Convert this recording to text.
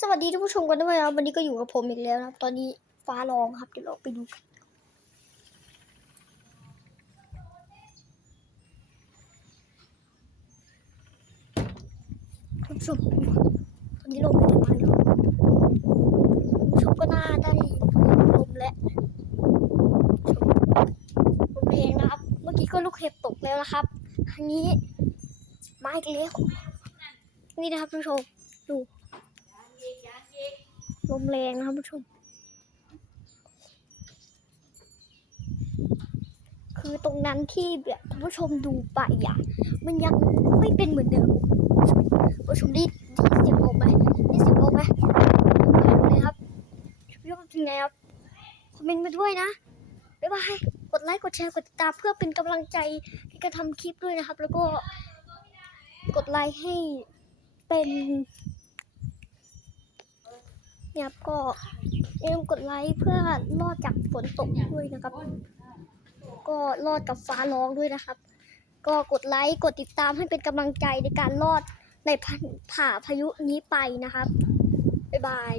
สวัสดีท่านผู้ชมกันด้วยนะครับวันนี้ก็อยู่กับผมอีกแล้วนะครับ ตอนนี้ฟ้าร้องครับเดี๋ยวเราไปดูกันท่านผู้ชมตอนนี้ลมเป็นยังไงบ้างครับท่านผู้ชมก็น่าได้ลมและลมแรงนะครับ เมื่อกี้ก็ลูกเห็บตกแล้วนะครับทางนี้มาอีกแล้วนี่นะครับท่านผู้ชมดู ลมแรงนะครับผู้ชม คือตรงนั้นที่แบบท่านผู้ชมดูไปอะ มันยังไม่เป็นเหมือนเดิมผู้ชมได้ได้เสียงลมไหมได้เสียงลมไหมเลยครับพี่ว่าเป็นไงครับคอมเมนต์มาด้วยนะบ๊ายบายกดไลค์กดแชร์กดติดตามเพื่อเป็นกำลังใจในการทำคลิปด้วยนะครับ แล้วก็กดไลค์ให้เป็น นี่ยครับก็อย่าลืมกดไลค์เพื่อรอดจากฝนตกด้วยนะครับ ก็รอดกับฟ้าร้องด้วยนะครับ ก็กดไลค์กดติดตามให้เป็นกำลังใจในการรอดในผ่าพายุนี้ไปนะครับบ๊ายบาย